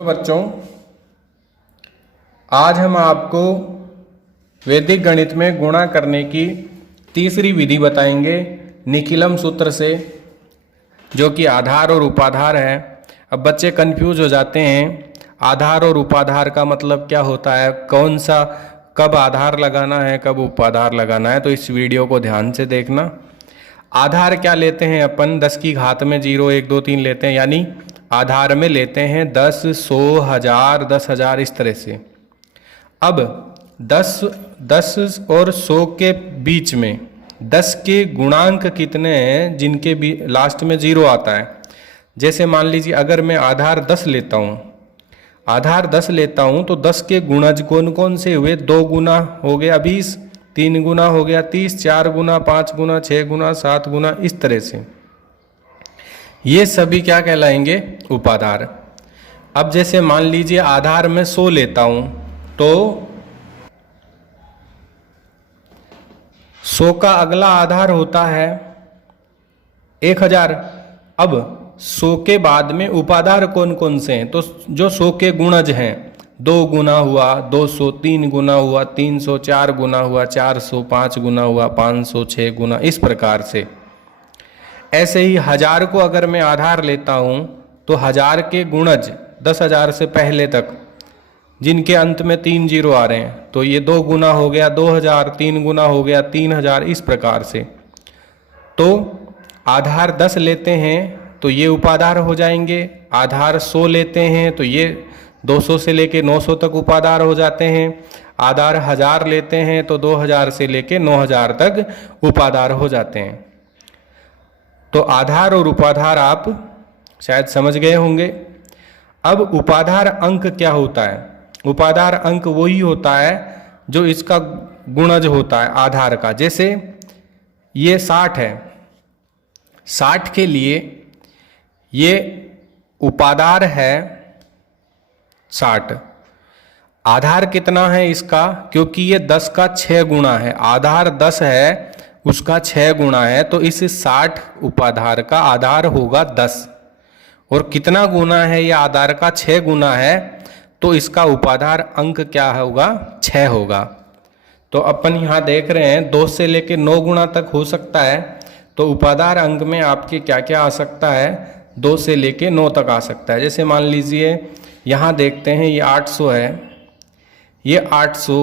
बच्चों, आज हम आपको वैदिक गणित में गुणा करने की तीसरी विधि बताएंगे निखिलम सूत्र से, जो कि आधार और उपाधार है। अब बच्चे कंफ्यूज हो जाते हैं, आधार और उपाधार का मतलब क्या होता है, कौन सा कब आधार लगाना है, कब उपाधार लगाना है। तो इस वीडियो को ध्यान से देखना। आधार क्या लेते हैं अपन, 10 की घात में 0 1 2 3 लेते हैं, यानी आधार में लेते हैं 10, 100, 1000, 10,000 इस तरह से। अब 10 और 100 के बीच में 10 के गुणांक कितने हैं जिनके भी लास्ट में 0 आता है। जैसे मान लीजिए अगर मैं आधार 10 लेता हूँ, तो 10 के गुणज कौन कौन से हुए, 2 गुना हो गया 20, 3 गुना हो गया 30, 4 गुना, 5 गुना, 6 गुना, 7 गुना, इस तरह से। ये सभी क्या कहलाएंगे, उपाधार। अब जैसे मान लीजिए आधार में 100 लेता हूं, तो 100 का अगला आधार होता है 1000। अब 100 के बाद में उपाधार कौन कौन से हैं, तो जो 100 के गुणज हैं, 2 गुना हुआ 200, 3 गुना हुआ 300, 4 गुना हुआ 400, 5 गुना हुआ 500, 6 गुना, इस प्रकार से। ऐसे ही 1000 को अगर मैं आधार लेता हूं, तो 1000 के गुणज 10,000 से पहले तक जिनके अंत में 3 0 आ रहे हैं, तो ये 2 गुना हो गया 2000, 3 गुना हो गया 3000, इस प्रकार से। तो आधार 10 लेते हैं तो ये उपाधार हो जाएंगे, आधार 100 लेते हैं तो ये 200 से लेके 900 तक उपाधार हो जाते हैं, आधार 1000 लेते हैं तो 2000 से लेके 9000 तक उपाधार हो जाते हैं। तो आधार और उपाधार आप शायद समझ गए होंगे। अब उपाधार अंक क्या होता है, उपाधार अंक वही होता है जो इसका गुणज होता है आधार का। जैसे ये 60 है, 60 के लिए ये उपाधार है 60। आधार कितना है इसका, क्योंकि ये 10 का 6 गुना है, आधार 10 है उसका 6 गुना है, तो इस 60 उपाधार का आधार होगा 10। और कितना गुना है, ये आधार का 6 गुना है, तो इसका उपाधार अंक क्या होगा, 6 होगा। तो अपन यहाँ देख रहे हैं 2 से लेके 9 गुना तक हो सकता है। तो उपाधार अंक में आपके क्या क्या आ सकता है, 2 से लेके 9 तक आ सकता है। जैसे मान लीजिए यहाँ देखते हैं ये 800 है, ये 800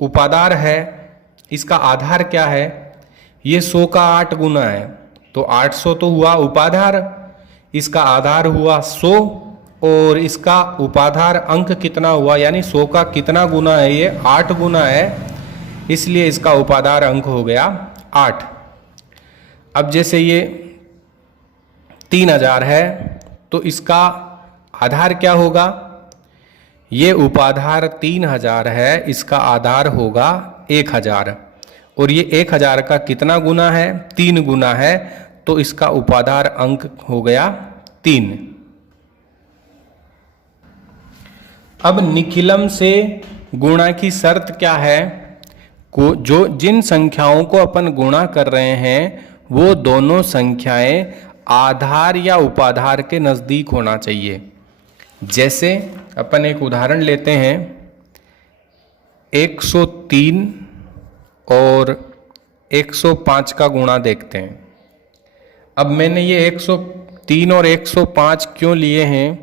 उपाधार है, इसका आधार क्या है, ये 100 का 8 गुना है, तो 800 तो हुआ उपाधार, इसका आधार हुआ 100, और इसका उपाधार अंक कितना हुआ, यानी 100 का कितना गुना है, ये 8 गुना है, इसलिए इसका उपाधार अंक हो गया 8। अब जैसे ये 3000 है, तो इसका आधार क्या होगा, ये उपाधार 3000 है, इसका आधार होगा 1000, और ये 1000 का कितना गुना है, 3 गुना है, तो इसका उपाधार अंक हो गया 3। अब निखिलम से गुणा की शर्त क्या है, जो जिन संख्याओं को अपन गुणा कर रहे हैं वो दोनों संख्याएं आधार या उपाधार के नज़दीक होना चाहिए। जैसे अपन एक उदाहरण लेते हैं, 103 और 105 का गुणा देखते हैं। अब मैंने ये 103 और 105 क्यों लिए हैं,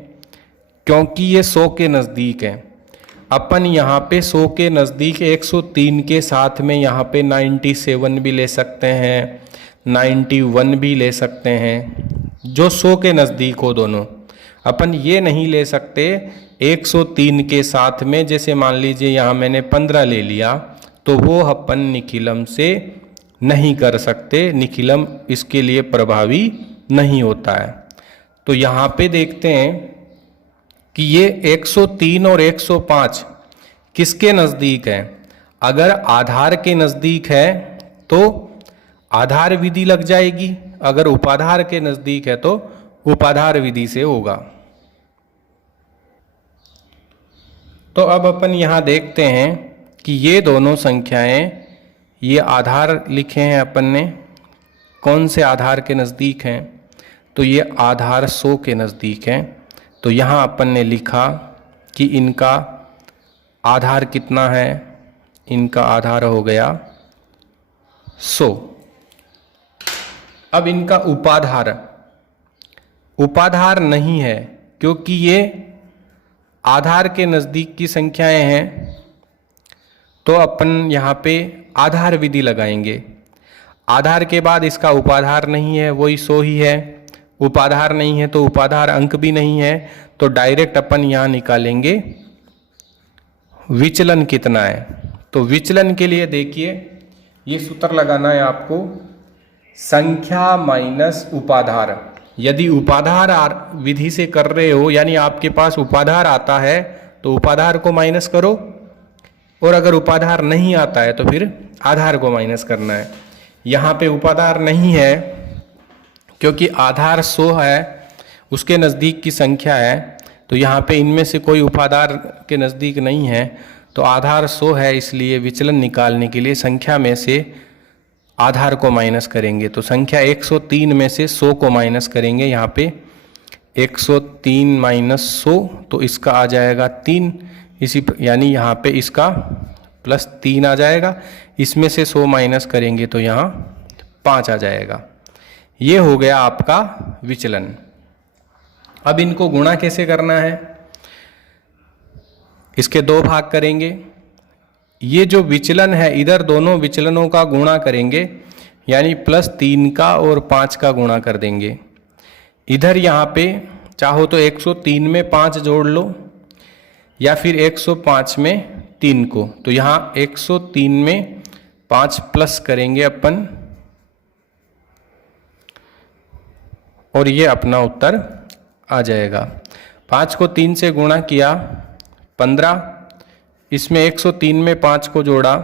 क्योंकि ये 100 के नज़दीक है। अपन यहाँ पे 100 के नज़दीक 103 के साथ में यहाँ पे 97 भी ले सकते हैं, 91 भी ले सकते हैं, जो 100 के नज़दीक हो दोनों। अपन ये नहीं ले सकते 103 के साथ में, जैसे मान लीजिए यहाँ मैंने 15 ले लिया, तो वो अपन निखिलम से नहीं कर सकते, निखिलम इसके लिए प्रभावी नहीं होता है। तो यहाँ पे देखते हैं कि ये 103 और 105 किसके नज़दीक है। अगर आधार के नज़दीक है तो आधार विधि लग जाएगी, अगर उपाधार के नज़दीक है तो उपाधार विधि से होगा। तो अब अपन यहाँ देखते हैं कि ये दोनों संख्याएं, ये आधार लिखे हैं अपन ने, कौन से आधार के नज़दीक हैं, तो ये आधार 100 के नज़दीक हैं। तो यहाँ अपन ने लिखा कि इनका आधार कितना है, इनका आधार हो गया 100। अब इनका उपाधार नहीं है क्योंकि ये आधार के नज़दीक की संख्याएं हैं, तो अपन यहाँ पे आधार विधि लगाएंगे। आधार के बाद इसका उपाधार नहीं है, वही 100 ही है। उपाधार नहीं है तो उपाधार अंक भी नहीं है, तो डायरेक्ट अपन यहाँ निकालेंगे विचलन कितना है। तो विचलन के लिए देखिए ये सूत्र लगाना है आपको, संख्या माइनस उपाधार। यदि उपाधार विधि से कर रहे हो, यानी आपके पास उपाधार आता है तो उपाधार को माइनस करो, और अगर उपाधार नहीं आता है तो फिर आधार को माइनस करना है। यहाँ पे उपाधार नहीं है क्योंकि आधार 100 है, उसके नज़दीक की संख्या है, तो यहाँ पे इनमें से कोई उपाधार के नज़दीक नहीं है, तो आधार 100 है, इसलिए विचलन निकालने के लिए संख्या में से आधार को माइनस करेंगे। तो संख्या 103 में से 100 को माइनस करेंगे। यहाँ पे 103 माइनस 100, तो इसका आ जाएगा 3, यानी यहाँ पे इसका +3 आ जाएगा। इसमें से 100 माइनस करेंगे तो यहाँ 5 आ जाएगा। ये हो गया आपका विचलन। अब इनको गुणा कैसे करना है, इसके 2 भाग करेंगे। ये जो विचलन है इधर दोनों विचलनों का गुणा करेंगे, यानी +3 का और 5 का गुणा कर देंगे। इधर यहाँ पे चाहो तो 103 में 5 जोड़ लो, या फिर 105 में 3 को। तो यहाँ 103 में 5 प्लस करेंगे अपन, और ये अपना उत्तर आ जाएगा। 5 को 3 से गुणा किया 15, इसमें 103 में 5 को जोड़ा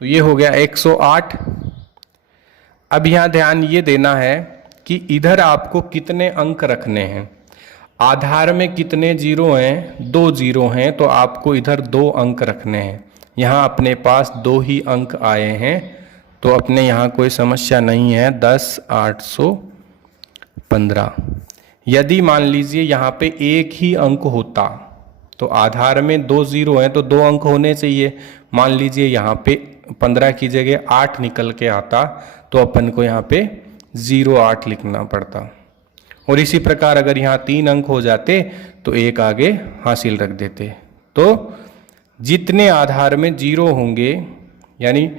तो ये हो गया 108। अब यहाँ ध्यान ये देना है कि इधर आपको कितने अंक रखने हैं। आधार में कितने जीरो हैं, 2 जीरो हैं, तो आपको इधर 2 अंक रखने हैं। यहाँ अपने पास 2 ही अंक आए हैं, तो अपने यहाँ कोई समस्या नहीं है। 10 815। यदि मान लीजिए यहाँ पे 1 ही अंक होता, तो आधार में 2 जीरो हैं तो 2 अंक होने चाहिए। मान लीजिए यहाँ पे 15 की जगह 8 निकल के आता, तो अपन को यहाँ पे 08 लिखना पड़ता। और इसी प्रकार अगर यहाँ 3 अंक हो जाते तो 1 आगे हासिल रख देते। तो जितने आधार में 0 होंगे, यानी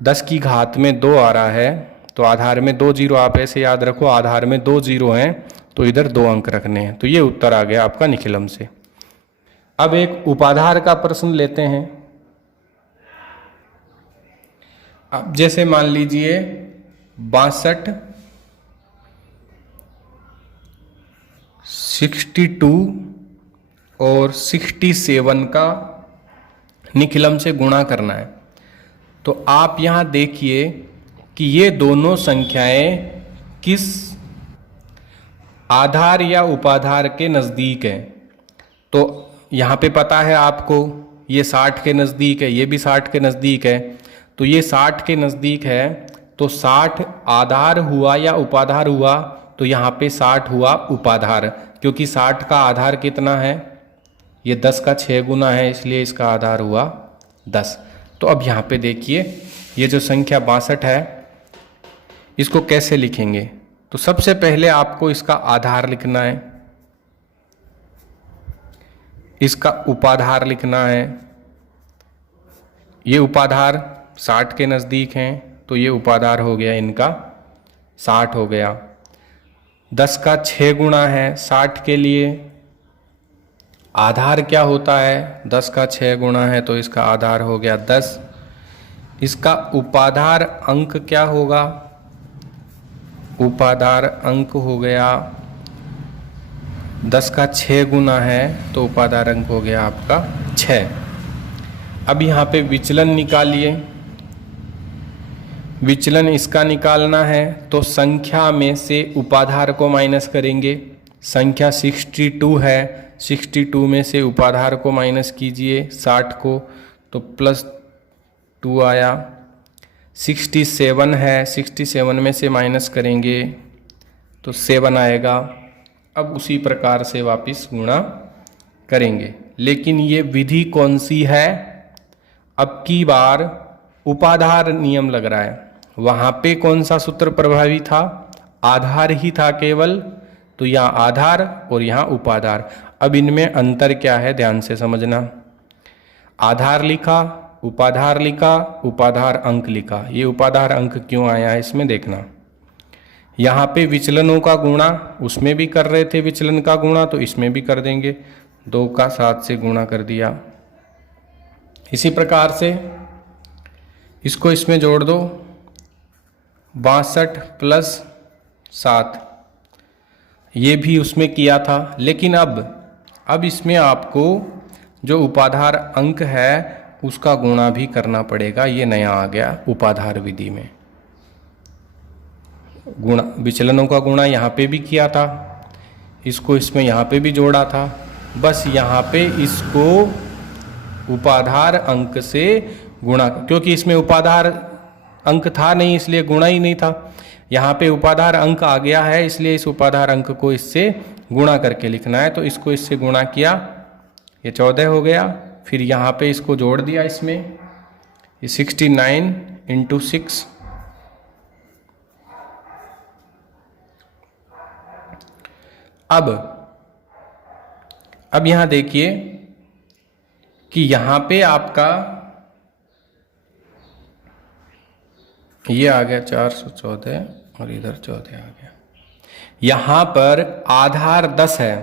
10 की घात में 2 आ रहा है, तो आधार में 2 जीरो, आप ऐसे याद रखो, आधार में 2 जीरो हैं तो इधर 2 अंक रखने हैं। तो ये उत्तर आ गया आपका निखिलम से। अब एक उपाधार का प्रश्न लेते हैं। अब जैसे मान लीजिए 62, 62 और 67 का निखिलम से गुणा करना है। तो आप यहाँ देखिए कि ये दोनों संख्याएं किस आधार या उपाधार के नज़दीक हैं। तो यहाँ पे पता है आपको ये 60 के नज़दीक है, ये भी 60 के नज़दीक है। तो ये 60 के नज़दीक है, तो 60 आधार हुआ या उपाधार हुआ, तो यहाँ पे 60 हुआ उपाधार, क्योंकि 60 का आधार कितना है, ये 10 का 6 गुना है, इसलिए इसका आधार हुआ 10। तो अब यहाँ पे देखिए ये जो संख्या 62 है, इसको कैसे लिखेंगे। तो सबसे पहले आपको इसका आधार लिखना है, इसका उपाधार लिखना है। ये उपाधार 60 के नज़दीक हैं, तो ये उपाधार हो गया इनका 60 हो गया। 10 का 6 गुना है 60 के लिए, आधार क्या होता है, 10 का 6 गुना है, तो इसका आधार हो गया 10। इसका उपाधार अंक क्या होगा, उपाधार अंक हो गया 10 का 6 गुना है, तो उपाधार अंक हो गया आपका 6। अब यहाँ पे विचलन निकालिए। विचलन इसका निकालना है, तो संख्या में से उपाधार को माइनस करेंगे। संख्या 62 है, 62 में से उपाधार को माइनस कीजिए 60 को, तो +2 आया। 67 है, 67 में से माइनस करेंगे तो 7 आएगा। अब उसी प्रकार से वापस गुणा करेंगे। लेकिन ये विधि कौन सी है? अब की बार उपाधार नियम लग रहा है। वहाँ पे कौन सा सूत्र प्रभावी था? आधार ही था केवल। तो यहाँ आधार और यहाँ उपाधार। अब इनमें अंतर क्या है ध्यान से समझना। आधार लिखा, उपाधार लिखा, उपाधार अंक लिखा। ये उपाधार अंक क्यों आया है इसमें देखना। यहाँ पे विचलनों का गुणा, उसमें भी कर रहे थे विचलन का गुणा, तो इसमें भी कर देंगे। 2 का 7 से गुणा कर दिया। इसी प्रकार से इसको इसमें जोड़ दो, 62 + 7, ये भी उसमें किया था। लेकिन अब इसमें आपको जो उपाधार अंक है उसका गुणा भी करना पड़ेगा। ये नया आ गया उपाधार विधि में। गुणा, विचलनों का गुणा यहाँ पे भी किया था, इसको इसमें यहाँ पे भी जोड़ा था। बस यहाँ पे इसको उपाधार अंक से गुणा, क्योंकि इसमें उपाधार अंक था नहीं इसलिए गुणा ही नहीं था। यहाँ पे उपाधार अंक आ गया है इसलिए इस उपाधार अंक को इससे गुणा करके लिखना है। तो इसको इससे गुणा किया, ये 14 हो गया। फिर यहाँ पे इसको जोड़ दिया इसमें, ये 69 × 6। अब यहाँ देखिए कि यहाँ पे आपका ये आ गया 414 और इधर 14 आ गया। यहाँ पर आधार 10 है,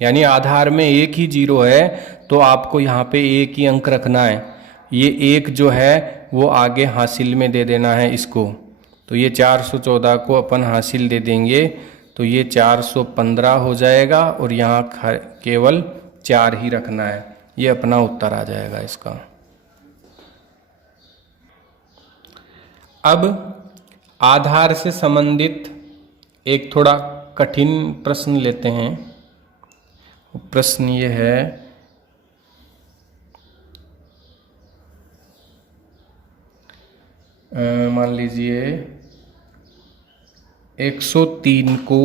यानी आधार में एक ही जीरो है, तो आपको यहाँ पे एक ही अंक रखना है। ये एक जो है वो आगे हासिल में दे देना है इसको। तो ये 414 को अपन हासिल दे देंगे, तो ये 415 हो जाएगा और यहाँ केवल 4 ही रखना है। ये अपना उत्तर आ जाएगा इसका। अब आधार से संबंधित एक थोड़ा कठिन प्रश्न लेते हैं। प्रश्न ये है, मान लीजिए 103 को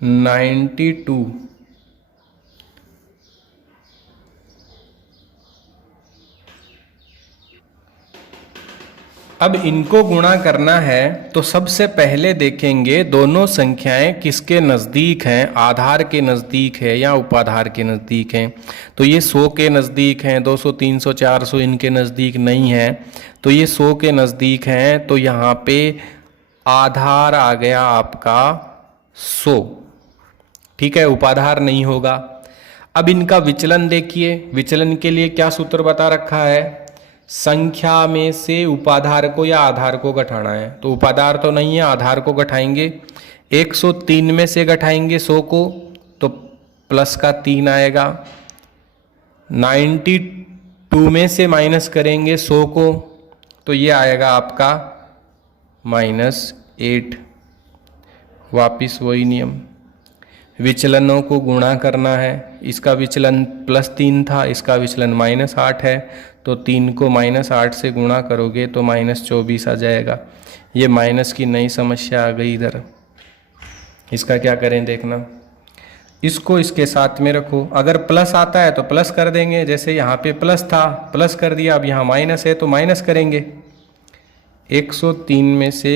92 अब इनको गुणा करना है। तो सबसे पहले देखेंगे दोनों संख्याएं किसके नज़दीक हैं, आधार के नज़दीक है या उपाधार के नज़दीक हैं। तो ये 100 के नज़दीक हैं, 200 300 400 इनके नज़दीक नहीं है। तो ये 100 के नज़दीक हैं, तो यहाँ पे आधार आ गया आपका 100, ठीक है, उपाधार नहीं होगा। अब इनका विचलन देखिए, विचलन के लिए क्या सूत्र बता रखा है, संख्या में से उपाधार को या आधार को घटाना है। तो उपाधार तो नहीं है, आधार को घटाएंगे। 103 में से घटाएंगे 100 को, तो प्लस का 3 आएगा। 92 में से माइनस करेंगे 100 को, तो ये आएगा आपका -8। वापिस वही नियम, विचलनों को गुणा करना है। इसका विचलन +3 था, इसका विचलन -8 है, तो 3 को -8 से गुणा करोगे तो -24 आ जाएगा। ये माइनस की नई समस्या आ गई इधर। इसका क्या करें देखना, इसको इसके साथ में रखो। अगर प्लस आता है तो प्लस कर देंगे, जैसे यहाँ पे प्लस था प्लस कर दिया, अब यहाँ माइनस है तो माइनस करेंगे। 103 में से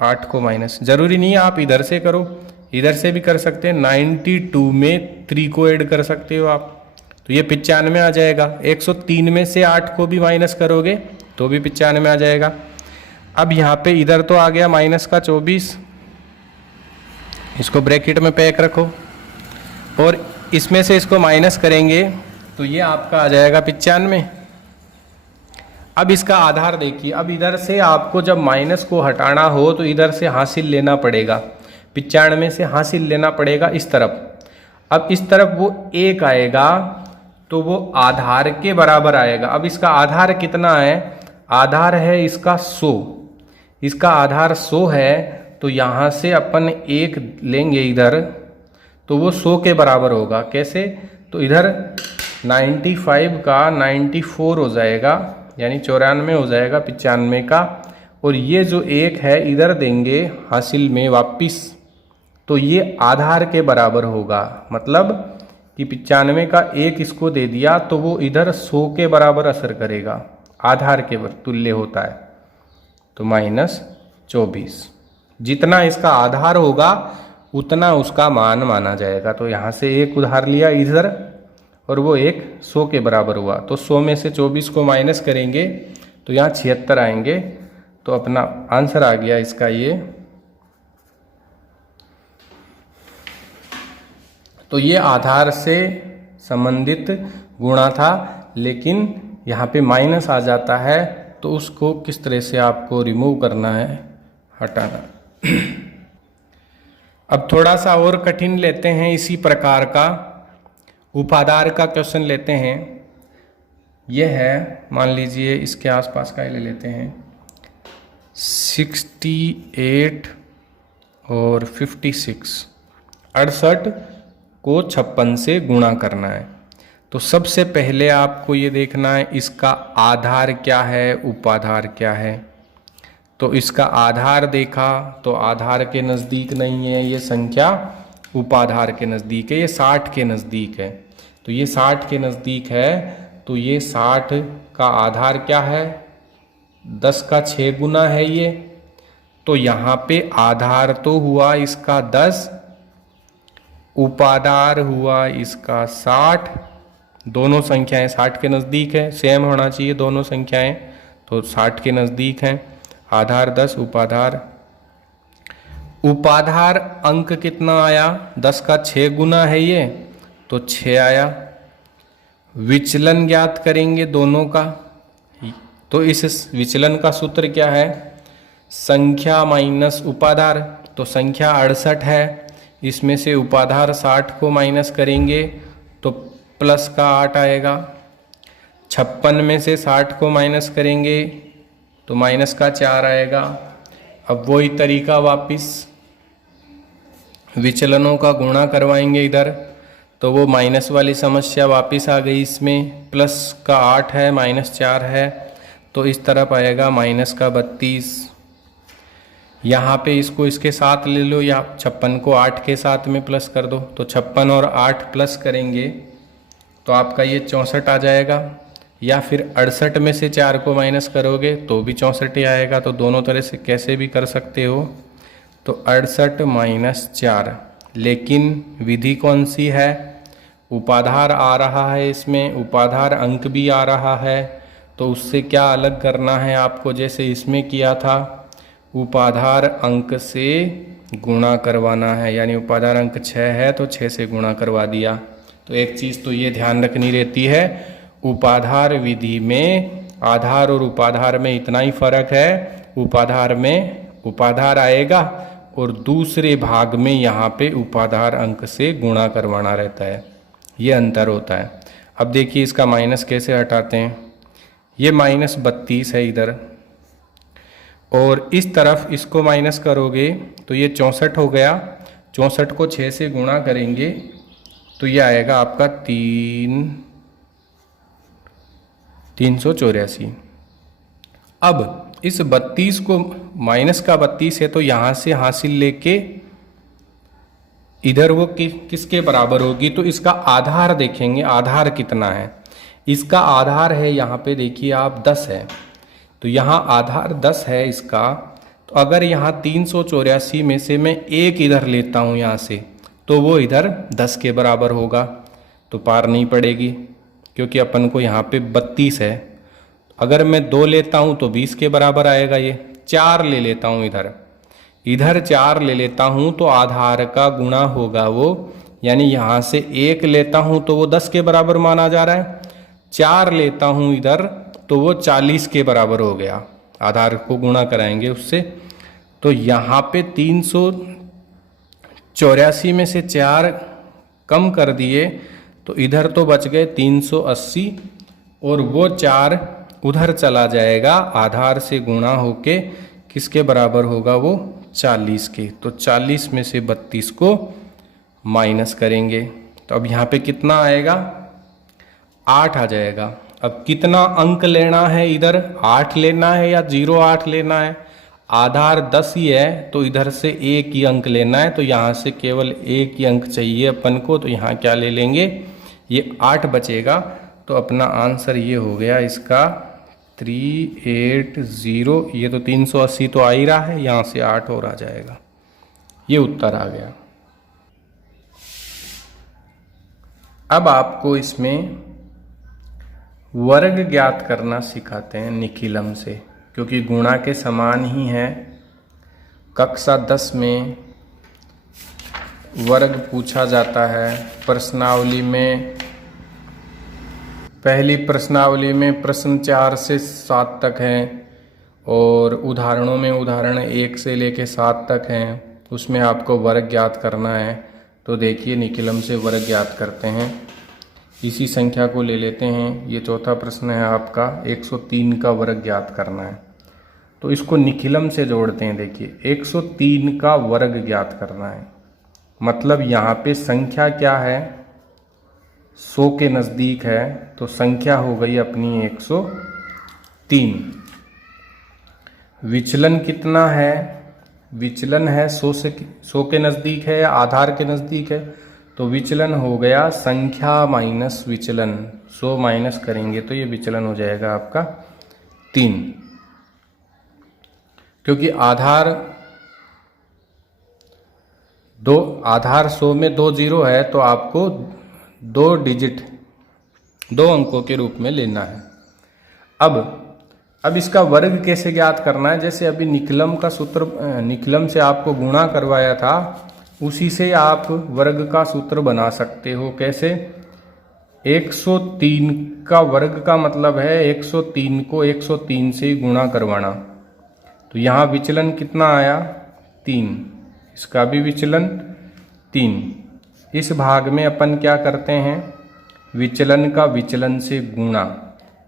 8 को माइनस, जरूरी नहीं है आप इधर से करो, इधर से भी कर सकते हैं। 92 में 3 को ऐड कर सकते हो आप, तो ये 95 आ जाएगा। 103 में से 8 को भी माइनस करोगे तो भी 95 आ जाएगा। अब यहाँ पे इधर तो आ गया माइनस का 24, इसको ब्रैकेट में पैक रखो और इसमें से इसको माइनस करेंगे तो ये आपका आ जाएगा 95। अब इसका आधार देखिए, अब इधर से आपको जब माइनस को हटाना हो तो इधर से हासिल लेना पड़ेगा, 95 से हासिल लेना पड़ेगा इस तरफ। अब इस तरफ वो 1 आएगा तो वो आधार के बराबर आएगा। अब इसका आधार कितना है, आधार है इसका 100, इसका आधार 100 है, तो यहाँ से अपन 1 लेंगे इधर, तो वो 100 के बराबर होगा। कैसे, तो इधर 95 का 94 हो जाएगा, यानी 94 हो जाएगा 95 का। और ये जो 1 है इधर देंगे हासिल में वापिस, तो ये आधार के बराबर होगा। मतलब कि 95 का 1 इसको दे दिया तो वो इधर 100 के बराबर असर करेगा, आधार के तुल्य होता है। तो -24, जितना इसका आधार होगा उतना उसका मान माना जाएगा। तो यहाँ से 1 उधार लिया इधर और वो 1 100 के बराबर हुआ। तो 100 में से 24 को माइनस करेंगे तो यहाँ 76 आएंगे। तो अपना आंसर आ गया इसका ये। तो ये आधार से संबंधित गुणा था, लेकिन यहाँ पे माइनस आ जाता है तो उसको किस तरह से आपको रिमूव करना है, हटाना। अब थोड़ा सा और कठिन लेते हैं, इसी प्रकार का उपादार का क्वेश्चन लेते हैं। यह है, मान लीजिए इसके आसपास का ही ले लेते हैं, 68 और 56, 68 को 56 से गुणा करना है। तो सबसे पहले आपको ये देखना है इसका आधार क्या है, उपाधार क्या है। तो इसका आधार देखा तो आधार के नज़दीक नहीं है, ये संख्या उपाधार के नज़दीक है, ये 60 के नज़दीक है। तो ये 60 के नज़दीक है, तो ये 60 का आधार क्या है, 10 का 6 गुना है ये। तो यहाँ पे आधार तो हुआ इसका 10, उपाधार हुआ इसका 60। दोनों संख्याएं 60 के नज़दीक है, सेम होना चाहिए दोनों संख्याएं, तो 60 के नज़दीक हैं। आधार 10, उपाधार, उपाधार अंक कितना आया, 10 का 6 गुना है ये, तो 6 आया। विचलन ज्ञात करेंगे दोनों का। तो इस विचलन का सूत्र क्या है, संख्या माइनस उपाधार। तो संख्या 68 है, इसमें से उपाधार 60 को माइनस करेंगे तो प्लस का 8 आएगा। 56 में से 60 को माइनस करेंगे तो माइनस का 4 आएगा। अब वही तरीका वापिस विचलनों का गुणा करवाएंगे इधर, तो वो माइनस वाली समस्या वापिस आ गई इसमें। प्लस का 8 है, माइनस 4 है, तो इस तरफ आएगा माइनस का 32। यहाँ पे इसको इसके साथ ले लो, या 56 को 8 के साथ में प्लस कर दो। तो 56 और 8 प्लस करेंगे तो आपका ये 64 आ जाएगा। या फिर 68 में से 4 को माइनस करोगे तो भी 64 ही आएगा। तो दोनों तरह से कैसे भी कर सकते हो। तो 68 माइनस 4, लेकिन विधि कौन सी है, उपाधार आ रहा है इसमें, उपाधार अंक भी आ रहा है। तो उससे क्या अलग करना है आपको, जैसे इसमें किया था, उपाधार अंक से गुणा करवाना है। यानी उपाधार अंक 6 है तो 6 से गुणा करवा दिया। तो एक चीज़ तो ये ध्यान रखनी रहती है, उपाधार विधि में आधार और उपाधार में इतना ही फर्क है, उपाधार में उपाधार आएगा और दूसरे भाग में यहाँ पे उपाधार अंक से गुणा करवाना रहता है, ये अंतर होता है। अब देखिए इसका माइनस कैसे हटाते हैं। ये -32 है इधर, और इस तरफ इसको माइनस करोगे तो ये 64 हो गया। 64 को 6 से गुणा करेंगे तो ये आएगा आपका 384। अब इस 32 को, माइनस का 32 है तो यहाँ से हासिल लेके इधर वो किसके बराबर होगी, तो इसका आधार देखेंगे, आधार कितना है। इसका आधार है यहाँ पे देखिए आप 10 है, तो यहाँ आधार 10 है इसका। तो अगर यहाँ 384 में से मैं 1 इधर लेता हूँ यहाँ से, तो वो इधर 10 के बराबर होगा, तो पार नहीं पड़ेगी क्योंकि अपन को यहाँ पे 32 है। अगर मैं 2 लेता हूँ तो 20 के बराबर आएगा। ये 4 ले लेता हूँ इधर 4 ले लेता हूँ तो आधार का गुणा होगा वो, यानी यहाँ से 1 लेता हूँ तो वो 10 के बराबर माना जा रहा है। 4 लेता हूँ इधर तो वो 40 के बराबर हो गया, आधार को गुणा कराएंगे उससे। तो यहाँ पे 384 में से 4 कम कर दिए तो इधर तो बच गए 380, और वो 4 उधर चला जाएगा, आधार से गुणा होके किसके बराबर होगा, वो 40 के। तो 40 में से 32 को माइनस करेंगे तो अब यहाँ पे कितना आएगा, 8 आ जाएगा। अब कितना अंक लेना है इधर, 8 लेना है या 08 लेना है। आधार 10 ही है तो इधर से एक ही अंक लेना है, तो यहाँ से केवल एक ही अंक चाहिए अपन को, तो यहाँ क्या ले लेंगे, ये 8 बचेगा। तो अपना आंसर ये हो गया इसका 380। ये तो 380 तो आ ही रहा है, यहाँ से 8 और आ जाएगा। ये उत्तर आ गया। अब आपको इसमें वर्ग ज्ञात करना सिखाते हैं निखिलम से, क्योंकि गुणा के समान ही है। कक्षा 10 में वर्ग पूछा जाता है। प्रश्नावली में, पहली प्रश्नावली में प्रश्न 4 से 7 तक हैं, और उदाहरणों में उदाहरण 1 से लेके 7 तक हैं। उसमें आपको वर्ग ज्ञात करना है। तो देखिए निखिलम से वर्ग ज्ञात करते हैं। इसी संख्या को ले लेते हैं। ये चौथा प्रश्न है आपका, 103 का वर्ग ज्ञात करना है। तो इसको निखिलम से जोड़ते हैं। देखिए 103 का वर्ग ज्ञात करना है, मतलब यहाँ पे संख्या क्या है, 100 के नज़दीक है, तो संख्या हो गई अपनी 103। विचलन कितना है, विचलन है 100 के नज़दीक है या आधार के नज़दीक है, तो विचलन हो गया संख्या माइनस विचलन। 100 माइनस करेंगे तो ये विचलन हो जाएगा आपका 3, क्योंकि आधार 100 में 2 जीरो है, तो आपको 2 डिजिट 2 अंकों के रूप में लेना है। अब इसका वर्ग कैसे ज्ञात करना है, जैसे अभी निखिलम का सूत्र, निखिलम से आपको गुणा करवाया था, उसी से आप वर्ग का सूत्र बना सकते हो। कैसे, 103 का वर्ग का मतलब है 103 को 103 से गुणा करवाना। तो यहाँ विचलन कितना आया, 3, इसका भी विचलन 3। इस भाग में अपन क्या करते हैं, विचलन का विचलन से गुणा।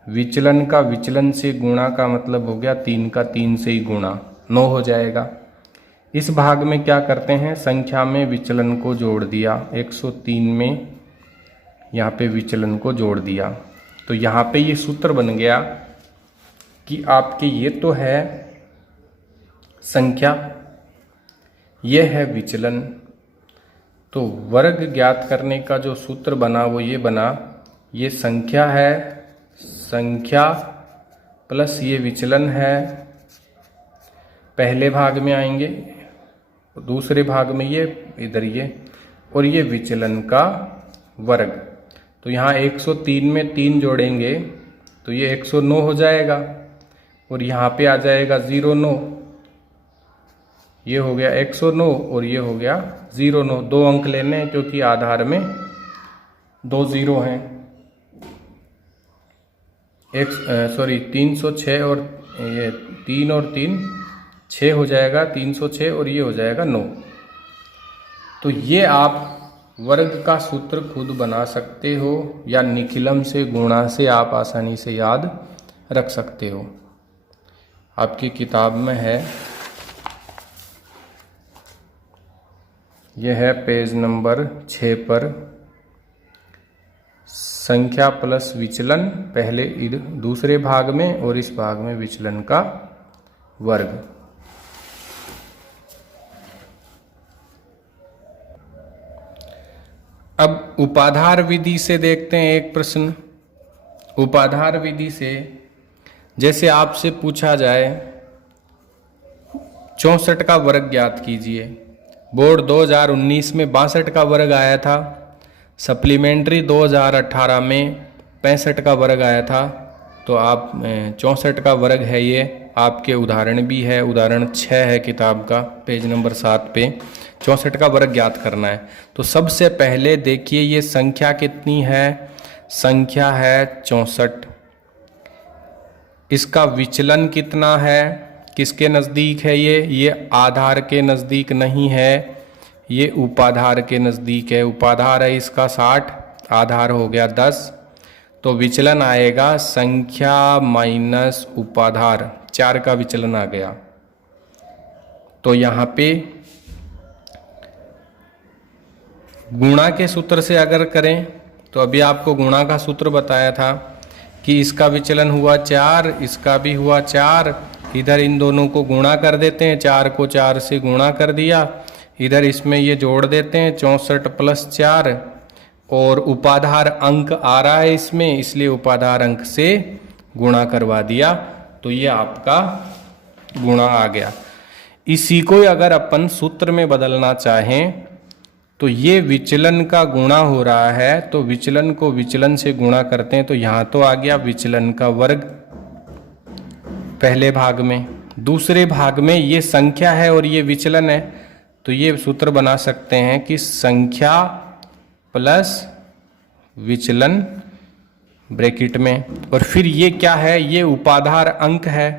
विचलन का विचलन से गुणा का मतलब हो गया 3 का 3 से ही गुणा, 9 हो जाएगा। इस भाग में क्या करते हैं, संख्या में विचलन को जोड़ दिया, 103 में यहाँ पे विचलन को जोड़ दिया। तो यहाँ पे ये सूत्र बन गया कि आपके ये तो है संख्या, ये है विचलन। तो वर्ग ज्ञात करने का जो सूत्र बना वो ये बना, ये संख्या है, संख्या प्लस ये विचलन है, पहले भाग में आएंगे, दूसरे भाग में ये इधर ये, और ये विचलन का वर्ग। तो यहाँ 103 में 3 जोड़ेंगे तो ये 109 हो जाएगा, और यहाँ पे आ जाएगा 09, ये हो गया 109 और ये हो गया 09। 2 अंक लेने हैं क्योंकि आधार में 2 जीरो हैं। 306 और ये 3 और 3 6 हो जाएगा, 306 और ये हो जाएगा 9। तो ये आप वर्ग का सूत्र खुद बना सकते हो, या निखिलम से गुणा से आप आसानी से याद रख सकते हो। आपकी किताब में है, यह है पेज नंबर 6 पर, संख्या प्लस विचलन पहले दूसरे भाग में, और इस भाग में विचलन का वर्ग। अब उपाधार विधि से देखते हैं एक प्रश्न। उपाधार विधि से जैसे आपसे पूछा जाए 64 का वर्ग ज्ञात कीजिए। बोर्ड 2019 में 62 का वर्ग आया था, सप्लीमेंट्री 2018 में 65 का वर्ग आया था। तो आप 64 का वर्ग है, ये आपके उदाहरण भी है, उदाहरण 6 है किताब का, पेज नंबर 7 पे 64 का वर्ग ज्ञात करना है। तो सबसे पहले देखिए ये संख्या कितनी है, संख्या है 64। इसका विचलन कितना है, किसके नज़दीक है ये आधार के नज़दीक नहीं है, ये उपाधार के नज़दीक है। उपाधार है इसका 60, आधार हो गया 10। तो विचलन आएगा संख्या माइनस उपाधार, 4 का विचलन आ गया। तो यहाँ पे गुणा के सूत्र से अगर करें तो अभी आपको गुणा का सूत्र बताया था कि इसका विचलन हुआ 4, इसका भी हुआ 4, इधर इन दोनों को गुणा कर देते हैं, 4 को 4 से गुणा कर दिया, इधर इसमें ये जोड़ देते हैं 64 + 4, और उपाधार अंक आ रहा है इसमें, इसलिए उपाधार अंक से गुणा करवा दिया, तो ये आपका गुणा आ गया। इसी को अगर अपन सूत्र में बदलना चाहें तो ये विचलन का गुणा हो रहा है, तो विचलन को विचलन से गुणा करते हैं, तो यहाँ तो आ गया विचलन का वर्ग पहले भाग में, दूसरे भाग में ये संख्या है और ये विचलन है, तो ये सूत्र बना सकते हैं कि संख्या प्लस विचलन ब्रैकेट में, और फिर ये क्या है, ये उपाधार अंक है,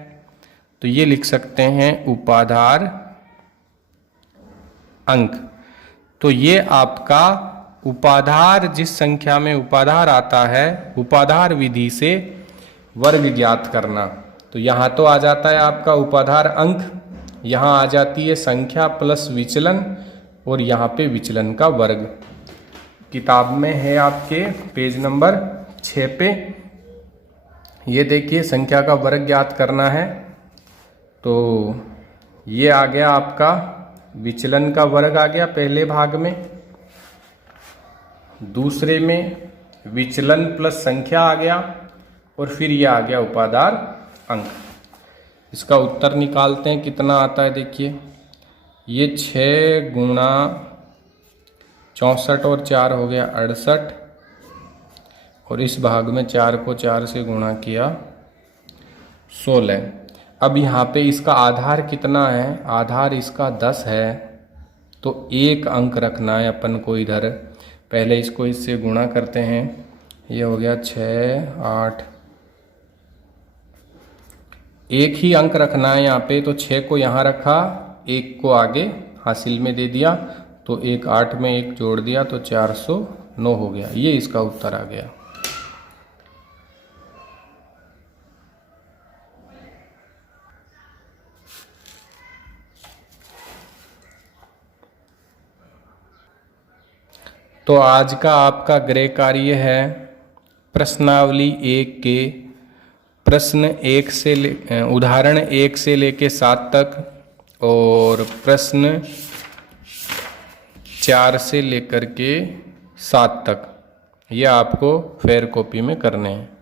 तो ये लिख सकते हैं उपाधार अंक। तो ये आपका उपाधार, जिस संख्या में उपाधार आता है, उपाधार विधि से वर्ग ज्ञात करना, तो यहाँ तो आ जाता है आपका उपाधार अंक, यहाँ आ जाती है संख्या प्लस विचलन, और यहाँ पे विचलन का वर्ग। किताब में है आपके पेज नंबर 6 पे, ये देखिए संख्या का वर्ग ज्ञात करना है, तो ये आ गया आपका विचलन का वर्ग आ गया पहले भाग में, दूसरे में विचलन प्लस संख्या आ गया, और फिर ये आ गया उपाधार अंक। इसका उत्तर निकालते हैं, कितना आता है देखिए, ये 6 गुणा 64 और 4 हो गया 68, और इस भाग में 4 को 4 से गुणा किया 16। अब यहाँ पे इसका आधार कितना है, आधार इसका 10 है, तो 1 अंक रखना है अपन को इधर, पहले इसको इससे गुणा करते हैं, ये हो गया 6 8, 1 ही अंक रखना है यहाँ पे, तो 6 को यहाँ रखा, 1 को आगे हासिल में दे दिया, तो 1 8 में 1 जोड़ दिया, तो 409 हो गया, ये इसका उत्तर आ गया। तो आज का आपका गृह कार्य है प्रश्नावली 1 के प्रश्न 1 से उदाहरण 1 से लेके 7 तक, और प्रश्न 4 से लेकर के 7 तक, ये आपको फेयर कॉपी में करने हैं।